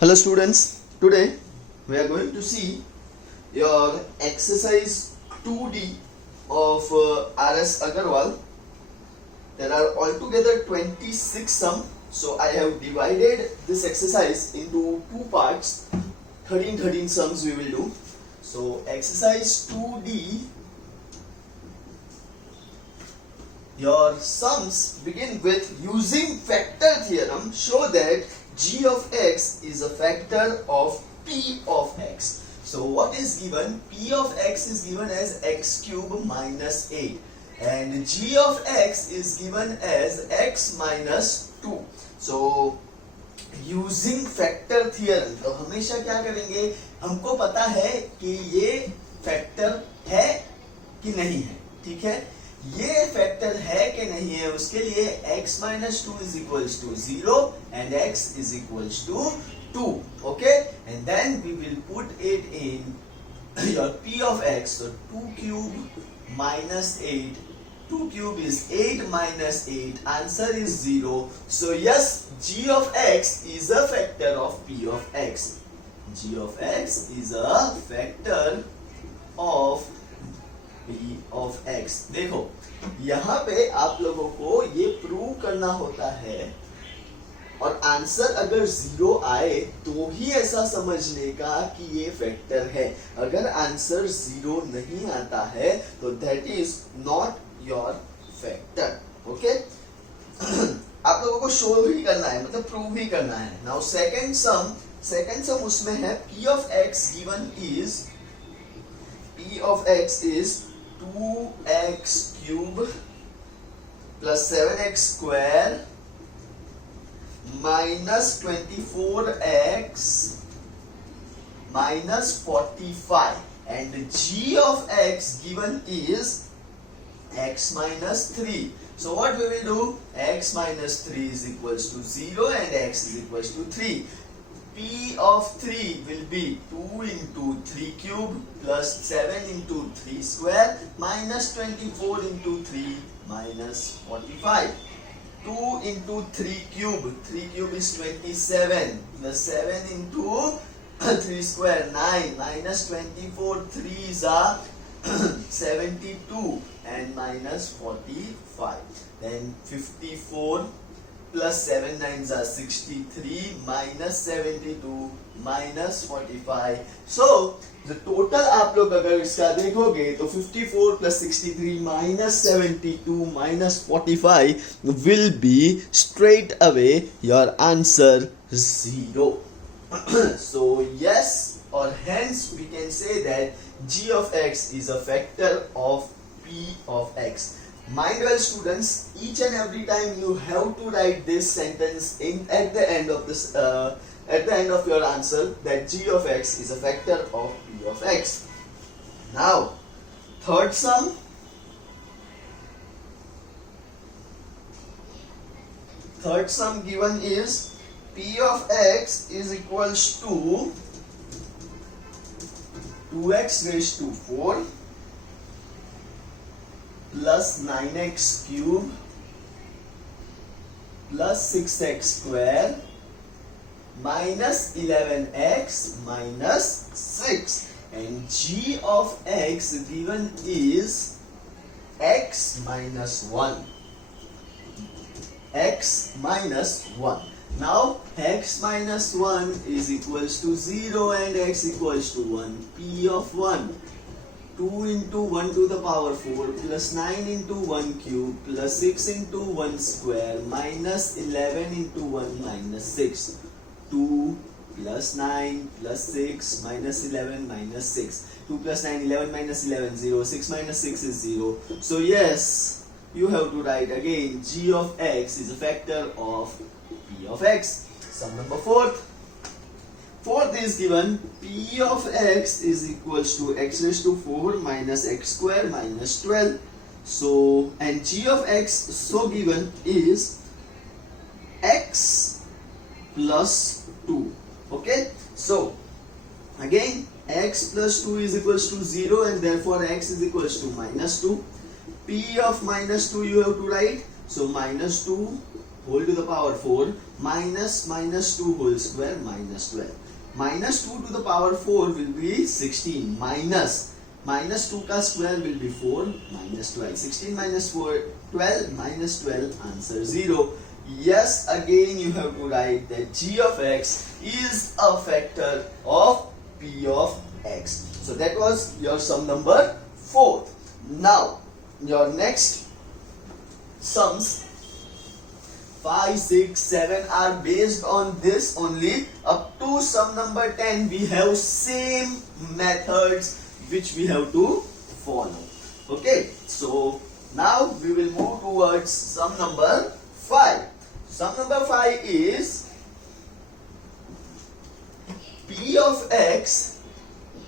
Hello students, today we are going to see your exercise 2D of RS Aggarwal. There are altogether 26 sum. So I have divided this exercise into two parts. 13 sums we will do. So exercise 2D, your sums begin with using factor theorem show that g of x is a factor of p of x. So what is given? P of x is given as x cube minus 8 and g of x is given as x minus 2. So using factor theorem, तो हमेशा क्या करेंगे, हमको पता है कि ये factor है कि नहीं है, ठीक है, ये फैक्टर है कि नहीं है, उसके लिए x minus 2 is equals to 0 and x is equals to 2, okay, and then we will put it in your p of x. So 2 cube minus 8, 2 cube is 8 minus 8, answer is 0. So yes, g of x is a factor of p of x. G of x is a factor of p of x. देखो यहाँ पे आप लोगों को ये prove करना होता है और आंसर अगर 0 आए तो ही ऐसा समझने का कि ये फैक्टर है. अगर आंसर 0 नहीं आता है तो that is not your factor. Okay, आप लोगों को शो ही करना है, मतलब प्रूव ही करना है. नाउ सेकंड सम उसमें है p of x given is p of x is 2x cube plus 7x square minus 24x minus 45 and g of x given is x minus 3. So what we will do? X minus 3 is equals to 0 and x is equals to 3. P of 3 will be 2 into 3 cube plus 7 into 3 square minus 24 into 3 minus 45. 2 into 3 cube is 27 plus 7 into 3 square 9 minus 24 3s are 72 and minus 45. Then 54 plus 7 9s are 63 minus 72 minus 45. So the total आप लोग अगर इसका देखोगे तो 54 plus 63 minus 72 minus 45 will be straight away your answer 0. So yes, or hence we can say that g of x is a factor of p of x. Mind well students, each and every time you have to write this sentence at the end of this at the end of your answer that g of x is a factor of p of x. Now third sum given is p of x is equals to 2x raised to 4 plus 9x cube plus 6x square minus 11x minus 6 and g of x given is x minus 1. X minus 1. Now x minus 1 is equals to 0 and x equals to 1. P of 1, 2 into 1 to the power 4 plus 9 into 1 cube plus 6 into 1 square minus 11 into 1 minus 6. 2 plus 9 plus 6 minus 11 minus 6. 2 plus 9, 11 minus 11, 0. 6 minus 6 is 0. So yes, you have to write again g of x is a factor of p of x. Sum number 4th. Fourth is given p of x is equals to x raised to 4 minus x square minus 12. So and g of x so given is x plus 2. Okay, so again x plus 2 is equals to 0 and therefore x is equals to minus 2. P of minus 2 you have to write, so minus 2 whole to the power 4 minus minus 2 whole square minus 12. Minus 2 to the power 4 will be 16 minus 2 ka square will be 4 minus 12. 16 minus 4, 12 minus 12, answer 0. Yes, again you have to write that g of x is a factor of p of x. So that was your sum number 4. Now your next sums 5, 6, 7 are based on this only. Up to sum number 10 we have same methods which we have to follow. Okay, so now we will move towards sum number 5. Sum number 5 is p of x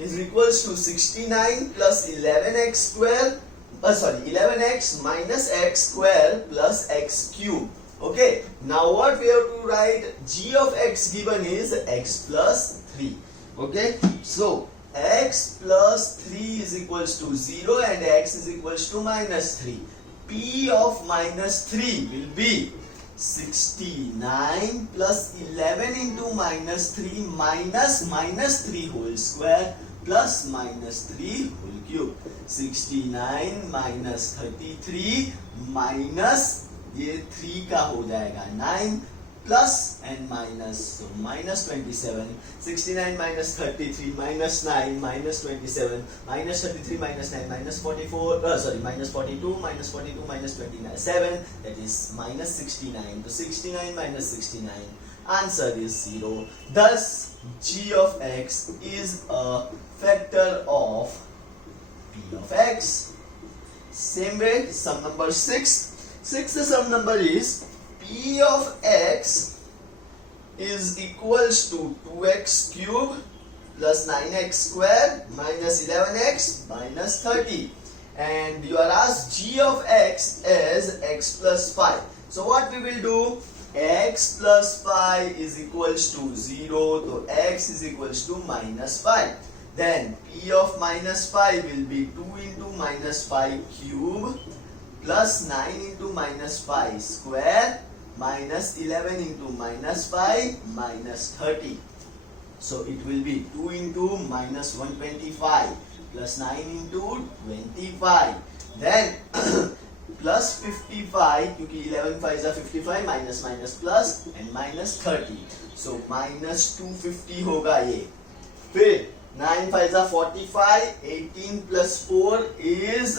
is equals to 69 plus 11x square 11x minus x square plus x cube. Okay, now what we have to write? G of x given is x plus 3. Okay, so x plus 3 is equals to 0 and x is equals to minus 3. P of minus 3 will be 69 plus 11 into minus 3 minus minus 3 whole square plus minus 3 whole cube. 69 minus 33 minus ये 3 का हो जाएगा 9 plus and minus, so minus 27. 69 minus 33 minus 9 minus 27 minus 33 minus 9 minus 44 minus 42 minus 42 minus 27, that is minus 69. So 69 minus 69, answer is 0. Thus g of x is a factor of p of x. Same way, sum number 6. Sixth sum number is p of x is equals to 2x cube plus 9x square minus 11x minus 30, and you are asked g of x as x plus 5. So what we will do? X plus 5 is equals to 0, so x is equals to minus 5. Then p of minus 5 will be 2 into minus 5 cube plus 9 into minus 5 square minus 11 into minus 5 minus 30. So it will be 2 into minus 125 plus 9 into 25. Then plus 55, क्योंकि 11 5 are 55, minus minus plus and minus 30. So minus 250 होगा ये. फिर 9 5 are 45, 18 plus 4 is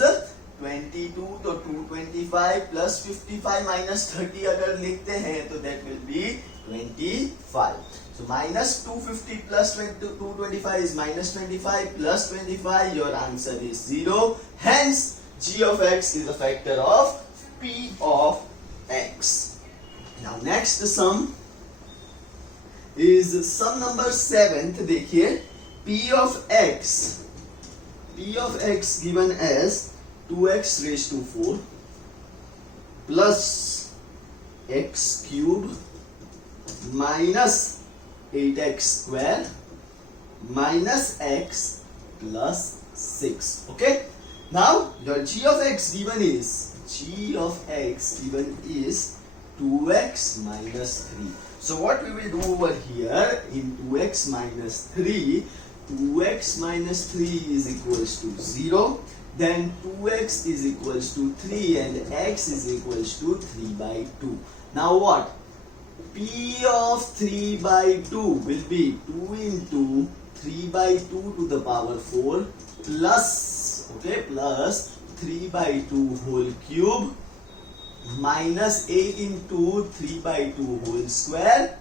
22, तो 225 plus 55 minus 30 अगर लिखते हैं तो that will be 25. So minus 250 plus 225 is minus 25 plus 25. Your answer is 0. Hence g of x is a factor of p of x. Now next sum is sum number 7th. देखिए p of x given as 2x raised to 4 plus x cube minus 8x square minus x plus 6. Okay, now your g of x given is 2x minus 3. So what we will do over here in 2x minus 3, 2x minus 3 is equals to 0. Then 2x is equals to 3 and x is equals to 3 by 2. Now what? P of 3 by 2 will be 2 into 3 by 2 to the power 4 plus, okay, plus 3 by 2 whole cube minus 8 into 3 by 2 whole square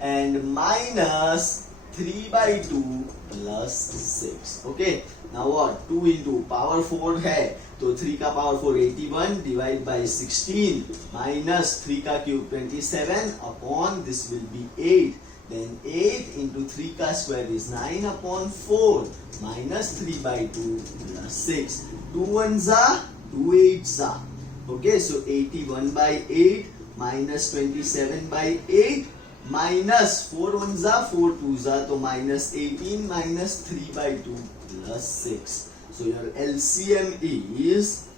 and minus 3 by 2 plus 6. Okay, now what? 2 into power 4 है तो 3 का power 4 81 divide by 16 minus 3 का cube 27 upon this will be 8. Then 8 into 3 का square is 9 upon 4 minus 3 by 2 plus 6. 2 ones are 2 eights are. Okay, so 81 by 8 minus 27 by 8 minus 4 ones are 4 twos are, so minus 18 minus 3 by 2 plus 6. So your LCM is,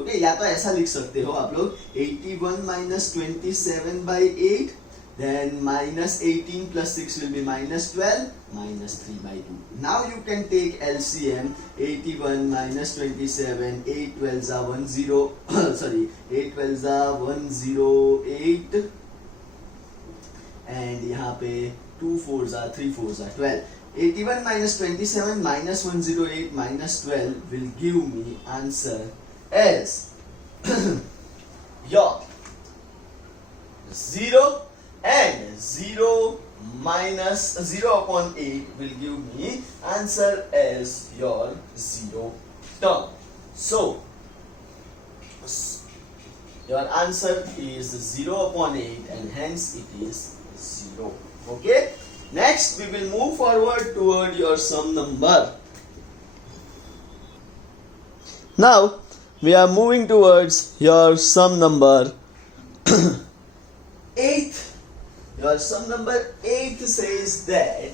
okay, या तो ऐसा लिख सकते हो आप लोग 81 minus 27 by 8, then minus 18 plus 6 will be minus 12, minus 3 by 2. Now you can take LCM. 81 minus 27, 8 12s are 10 sorry, 8 12s are 108, and यहाँ पे 2 4s are 3 4s are 12. 81 minus 27 minus 108 minus 12 will give me answer as your 0, and 0 minus 0 upon 8 will give me answer as your 0 term. So your answer is 0 upon 8, and hence it is 0. Okay, next we will move forward toward your sum number. Now we are moving towards your sum number 8. Your sum number 8 says that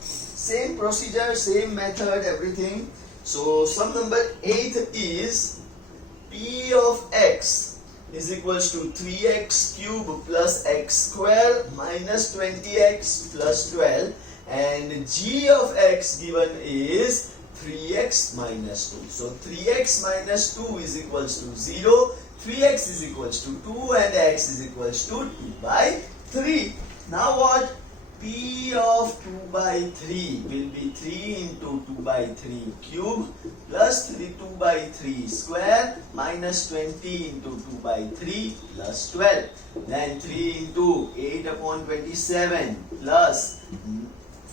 same procedure, same method, everything. So sum number 8 is P of x is equals to 3x cube plus x square minus 20x plus 12, and g of x given is 3x minus 2. So 3x minus 2 is equals to 0, 3x is equals to 2, and x is equals to 2 by 3. Now what? P of 2 by 3 will be 3 into 2 by 3 cube plus 2 by 3 square minus 20 into 2 by 3 plus 12. Then 3 into 8 upon 27 plus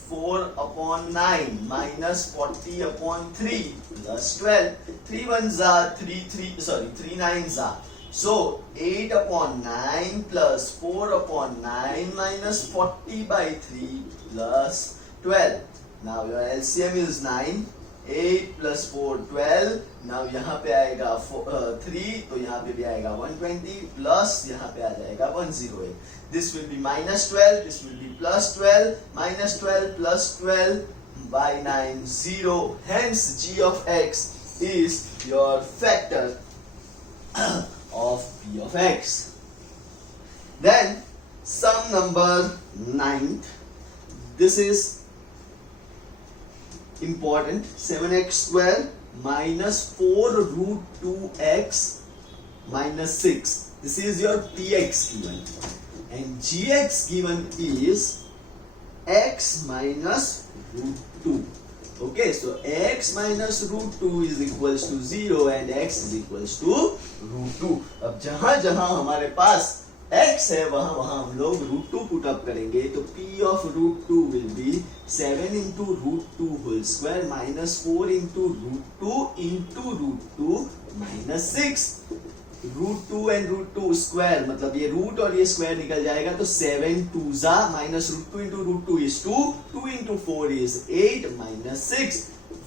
4 upon 9 minus 40 upon 3 plus 12. 3 ones are 3 nines are. So 8 upon 9 plus 4 upon 9 minus 40 by 3 plus 12. Now your LCM is 9. 8 plus 4 12. Now यहाँ पे आएगा 3, तो यहाँ पे भी आएगा 120 plus यहाँ पे आ जाएगा 108. This will be minus 12. This will be plus 12. Minus 12 plus 12 by 9 0. Hence g of x is your factor of P of x. Then sum number 9. This is important. 7x square minus 4 root 2x minus 6. This is your Px given, and Gx given is x minus root 2. Okay, so x minus root 2 is equals to 0 and x is equals to root 2. अब जहां जहां हमारे पास x है वहां वहां हम लोग root 2 put up करेंगे, तो p of root 2 will be 7 into root 2 whole square minus 4 into root 2 into root 2 minus 6. Root 2 and root 2 square, मतलब ये रूट और ये स्क्वायर निकल जाएगा, तो 7 2 minus root 2 into root 2 is 2, 2 into 4 is 8 minus 6,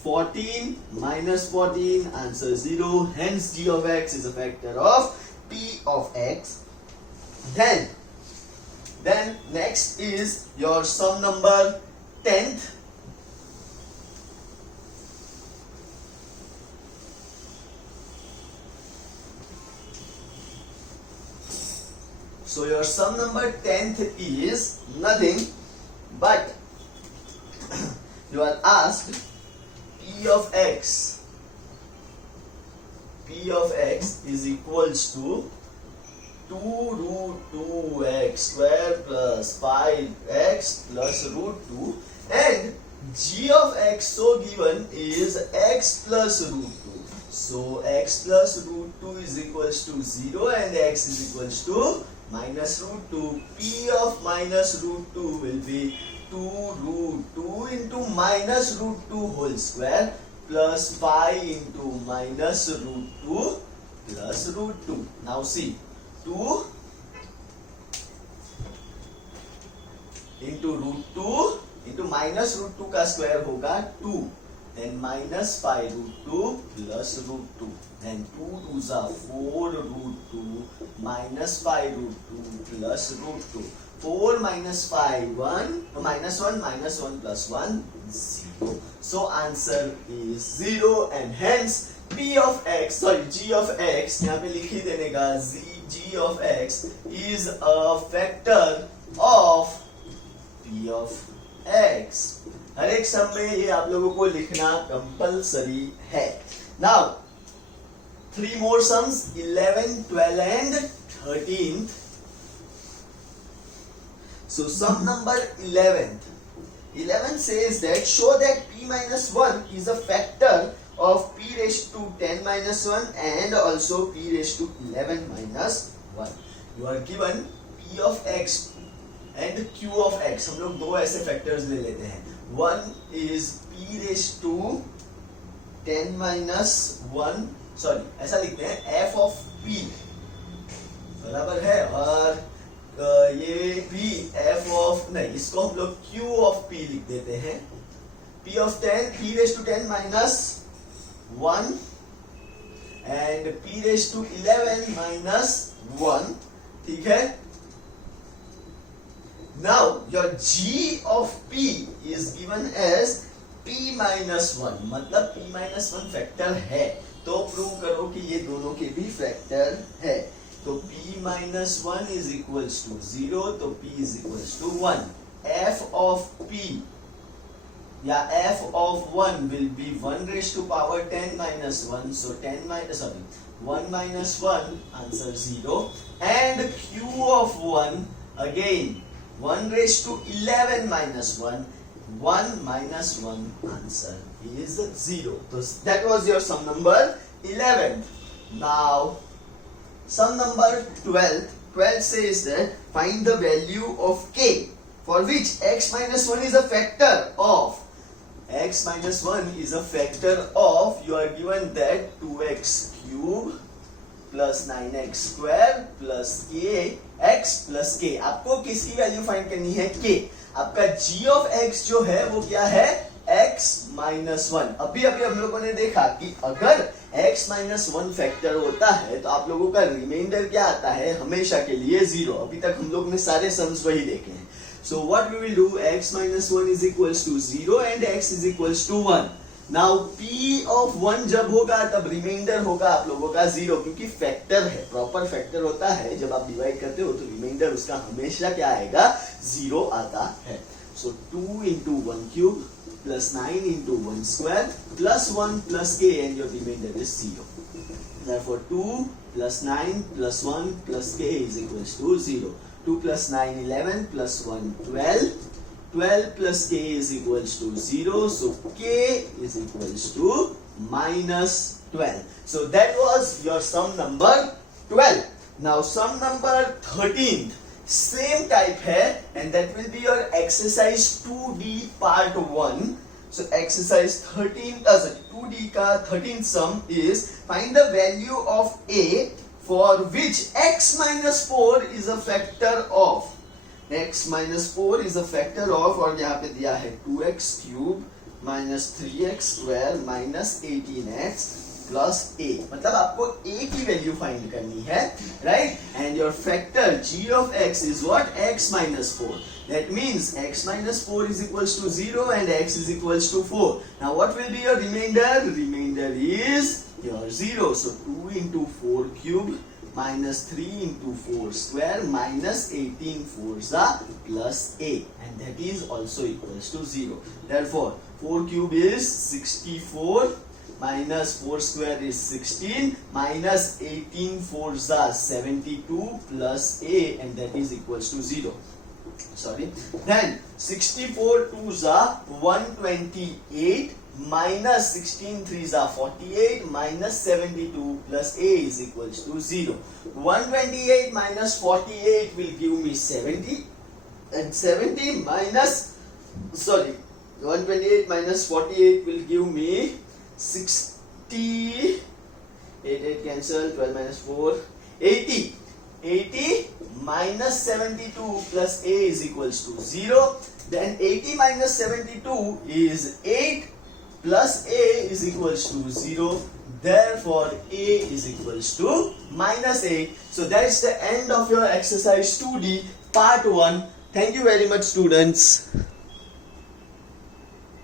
14 minus 14, answer 0. Hence g of x is a factor of p of x. Then next is your sum number 10th. So your sum number 10th is nothing but you are asked p of x. P of x is equals to 2 root 2x square plus 5x plus root 2, and g of x so given is x plus root 2. So x plus root 2 is equals to 0 and x is equals to minus root 2. P of minus root 2 will be 2 root 2 into minus root 2 whole square plus 5 into minus root 2 plus root 2. Now see, 2 into root 2 into minus root 2 का square होगा 2 then minus 5 root 2 plus root 2, then 2 2s are 4 root 2 minus 5 root 2 plus root 2. 4 minus 5 1 minus 1 minus 1 plus 1 0. So answer is 0 and hence G of x यहाँ पे लिख ही देने का G of x is a factor of P of x. हर एक सम में ये आप लोगों को लिखना कंपलसरी है. Now 3 more sums, 11, 12 and 13. So sum number 11 says that show that p minus 1 is a factor of p raised to 10 minus 1 and also p raised to 11 minus 1. You are given p of x and q of x. हम लोग दो ऐसे factors ले लेते हैं. One is p raised to 10 minus 1, sorry ऐसा लिखते हैं f of p बराबर है, और ये p f of नहीं, इसको हम लोग q of p लिख देते हैं. p of 10 p raised to 10 minus 1 and p raised to 11 minus 1. ठीक है. Now your g of p is given as p minus 1, मतलब p minus 1 फैक्टर है, तो प्रूव करो कि ये दोनों के भी फैक्टर है. तो p minus 1 is equals to 0, तो p is equals to 1. f of p या f of 1 will be 1 raised to power 10 minus 1, so 1 minus 1, answer 0. And q of 1 again 1 raised to 11 minus 1, 1 minus 1, answer is 0. So that was your sum number 11. Now sum number 12. 12 says that find the value of k for which x minus 1 is a factor of you are given that 2x cube plus 9x square plus k x plus k. आपको किसकी value find करनी है? k. आपका g of x जो है वो क्या है? x minus 1. अभी हम लोगों ने देखा कि अगर x minus 1 फैक्टर होता है तो आप लोगों का रिमाइंडर क्या आता है? हमेशा के लिए 0. अभी तक हम लोग ने सारे सम्स वही देखे हैं. So what we will do, x minus 1 is equals to 0 and x is equals to 1. Now p of 1 जब होगा तब रिमाइंडर होगा आप लोगों का 0, क्योंकि फैक्टर है, प्रॉपर फैक्टर होता है. जब आप डिवाइड करते हो तो रिमाइंडर उसका हमेशा क्या आएगा? 0 आता है. So 2 into 1 cube plus 9 into 1 square plus 1 plus k and your remainder is 0. Therefore 2 plus 9 plus 1 plus k is equals to 0. 2 plus 9 11 plus 1 12. 12 plus k is equals to 0. So k is equals to minus 12. So that was your sum number 12. Now sum number 13 same type है and that will be your exercise 2D part 1. So exercise 2D का 13th sum is find the value of a for which x minus 4 is a factor of और यहाँ पे दिया है 2x cube minus 3x square minus 18x plus a. मतलब आपको a की value find करनी है, right? And your factor g of x is what? x minus 4. That means x minus 4 is equals to 0 and x is equals to 4. Now what will be your remainder? Remainder is your 0. So 2 into 4 cube minus 3 into 4 square minus 18 fours plus a, and that is also equals to 0. Therefore 4 cube is 64 minus 4 square is 16 minus 18 fours 72 plus a, and that is equals to 0. Sorry. Then 64 twos are 128 minus 16 threes are 48 minus 72 plus a is equals to 0. 128 minus 48 will give me 70, and 70 minus 128 minus 48 will give me 60. 8 cancel, 12 minus 4, 80. 80 minus 72 plus a is equals to 0. Then 80 minus 72 is 8 plus a is equals to 0. Therefore, a is equals to minus a. So that's the end of your exercise 2D part 1. Thank you very much, students.